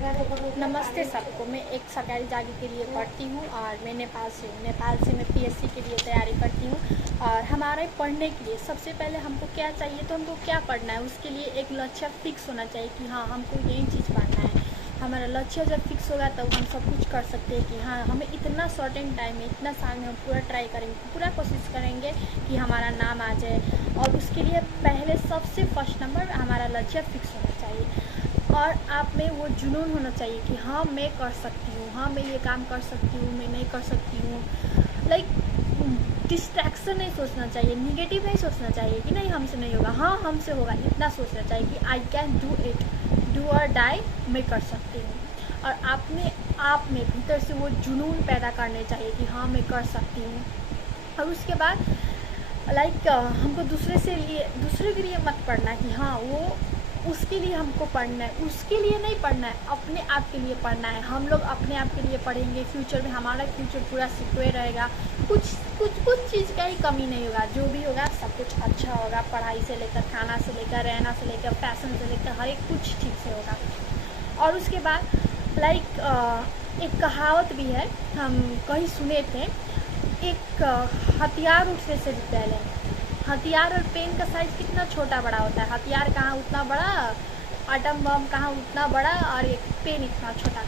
नमस्ते सबको। मैं एक सरकारी जागी के लिए पढ़ती हूँ और मैं नेपाल से मैं पीएससी के लिए तैयारी करती हूँ। और हमारे पढ़ने के लिए सबसे पहले हमको क्या चाहिए, तो हमको क्या पढ़ना है उसके लिए एक लक्ष्य फिक्स होना चाहिए कि हाँ हमको यही चीज़ पढ़ना है। हमारा लक्ष्य जब फिक्स होगा तब हम सब कुछ कर सकते हैं कि हाँ हमें इतना शॉर्टेन टाइम में इतना साल में हम पूरा ट्राई करेंगे, पूरा कोशिश करेंगे कि हमारा नाम आ जाए। और उसके लिए पहले सबसे फर्स्ट नंबर हमारा लक्ष्य फिक्स होना चाहिए और आप में वो जुनून होना चाहिए कि हाँ मैं कर सकती हूँ, हाँ मैं ये काम कर सकती हूँ, मैं नहीं कर सकती हूँ। लाइक डिस्ट्रैक्शन नहीं सोचना चाहिए, निगेटिव नहीं सोचना चाहिए कि नहीं हमसे नहीं होगा, हाँ हमसे होगा, इतना सोचना चाहिए कि I can do it, do और डाई, मैं कर सकती हूँ। और आप में भीतर से वो जुनून पैदा करने चाहिए कि हाँ मैं कर सकती हूँ। और उसके बाद हमको दूसरे के लिए मत पढ़ना कि हाँ वो उसके लिए हमको पढ़ना है, उसके लिए नहीं पढ़ना है, अपने आप के लिए पढ़ना है। हम लोग अपने आप के लिए पढ़ेंगे, फ्यूचर में हमारा फ्यूचर पूरा सिक्योर रहेगा, कुछ चीज़ का ही कमी नहीं होगा, जो भी होगा सब कुछ अच्छा होगा। पढ़ाई से लेकर, खाना से लेकर, रहना से लेकर, फैशन से लेकर, हर एक कुछ चीज़ से होगा। और उसके बाद एक कहावत भी है, हम कहीं सुने थे, एक हथियार उठने से भी पहले हथियार और पेन का साइज़ कितना छोटा बड़ा होता है। हथियार कहाँ उतना बड़ा, एटम बम कहाँ उतना बड़ा, और एक पेन इतना छोटा।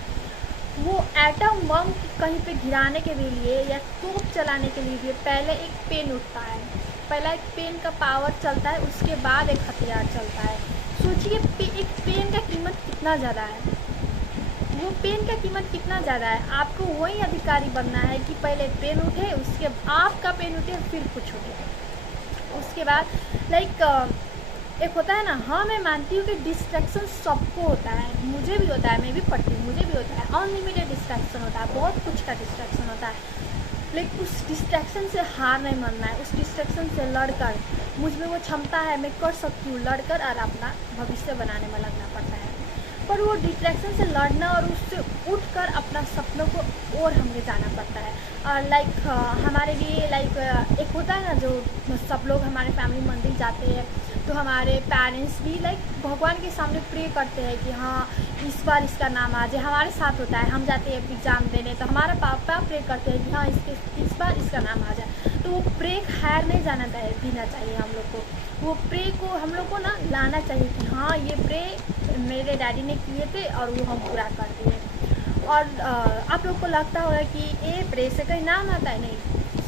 वो एटम बम कहीं पे गिराने के लिए या तोप चलाने के लिए पहले एक पेन उठता है, पहला एक पेन का पावर चलता है, उसके बाद एक हथियार चलता है। सोचिए एक पेन का कीमत कितना ज़्यादा है, वो पेन का कीमत कितना ज़्यादा है। आपको वही अधिकारी बनना है कि पहले पेन उठे, उसके आपका पेन उठे, फिर कुछ उठे। उसके बाद एक होता है ना, हाँ मैं मानती हूँ कि डिस्ट्रैक्शन सबको होता है, मुझे भी होता है, मैं भी पढ़ती हूँ, मुझे भी होता है। अनलिमिटेड डिस्ट्रैक्शन होता है, बहुत कुछ का डिस्ट्रैक्शन होता है, लेकिन उस डिस्ट्रैक्शन से हार नहीं मानना है। उस डिस्ट्रैक्शन से लड़कर, मुझ में वो क्षमता है, मैं कर सकती हूँ, लड़कर और अपना भविष्य बनाने में लगना पड़ता है। पर वो डिस्ट्रैक्शन से लड़ना और उससे उठकर अपना सपनों को और हमें जाना पड़ता है। और हमारे लिए एक होता है ना, जो सब लोग हमारे फैमिली मंदिर जाते हैं तो हमारे पेरेंट्स भी भगवान के सामने प्रे करते हैं कि हाँ इस बार इसका नाम आ जाए। हमारे साथ होता है, हम जाते हैं एग्ज़ाम देने तो हमारा पापा प्रे करते हैं कि हाँ इस बार इसका नाम आ जाए। तो वो प्रे हार नहीं देना चाहिए हम लोग को, वो प्रे को हम लोग को ना लाना चाहिए कि हाँ ये प्रे मेरे डैडी ने किए थे और वो हम पूरा कर दिए। और आप लोग को लगता होगा कि ये प्रे से कहीं नाम आता है, नहीं,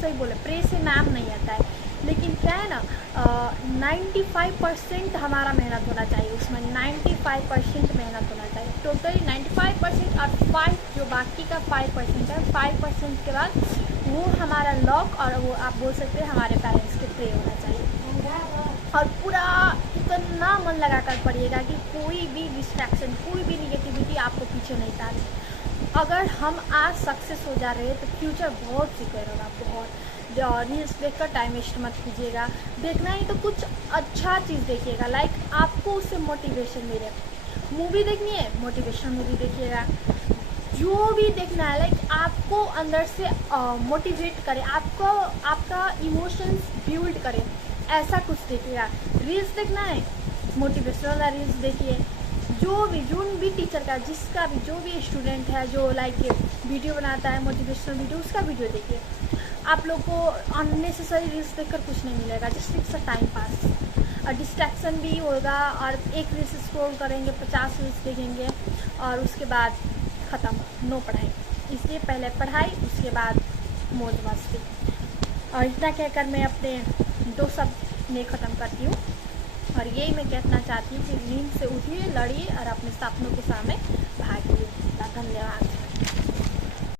सही बोले, प्रे से नाम नहीं आता है। लेकिन क्या है ना, 95% हमारा मेहनत होना चाहिए, उसमें 95% मेहनत होना चाहिए, टोटली 95%। और 5 जो बाकी का 5% है, 5% के बाद वो हमारा लॉक, और वो आप बोल सकते हैं हमारे पेरेंट्स के प्रे होना चाहिए। और पूरा इतना मन लगा कर पढ़िएगा कि कोई भी डिस्ट्रैक्शन, कोई भी निगेटिविटी आपको पीछे नहीं डाले। अगर हम आज सक्सेस हो जा रहे हैं तो फ्यूचर बहुत सिक्योर होगा, बहुत। रील्स देखकर टाइम वेस्ट मत कीजिएगा, देखना ही तो कुछ अच्छा चीज़ देखिएगा, आपको उससे मोटिवेशन मिले। मूवी देखनी है, मोटिवेशनल मूवी देखिएगा, जो भी देखना है आपको अंदर से मोटिवेट करे, आपका इमोशंस बिल्ड करे, ऐसा कुछ देखिएगा। रील्स देखना है, मोटिवेशनल वाला रील्स देखिए। जो भी टीचर का, जिसका भी, जो भी स्टूडेंट है जो वीडियो बनाता है मोटिवेशनल वीडियो, उसका वीडियो देखिए। आप लोग को अननेसेसरी रील्स देखकर कुछ नहीं मिलेगा, just it's a time pass. और डिस्ट्रैक्शन भी होगा, और एक रील्स स्क्रॉल करेंगे, 50 रील्स देखेंगे और उसके बाद ख़त्म, नो पढ़ाई। इसलिए पहले पढ़ाई, उसके बाद मौज मस्ती। और इतना कहकर मैं अपने 2 शब्द में ख़त्म करती हूँ। और यही मैं कहना चाहती हूँ कि नींद से उठिए, लड़िए और अपने सपनों के सामने भागिए। धन्यवाद।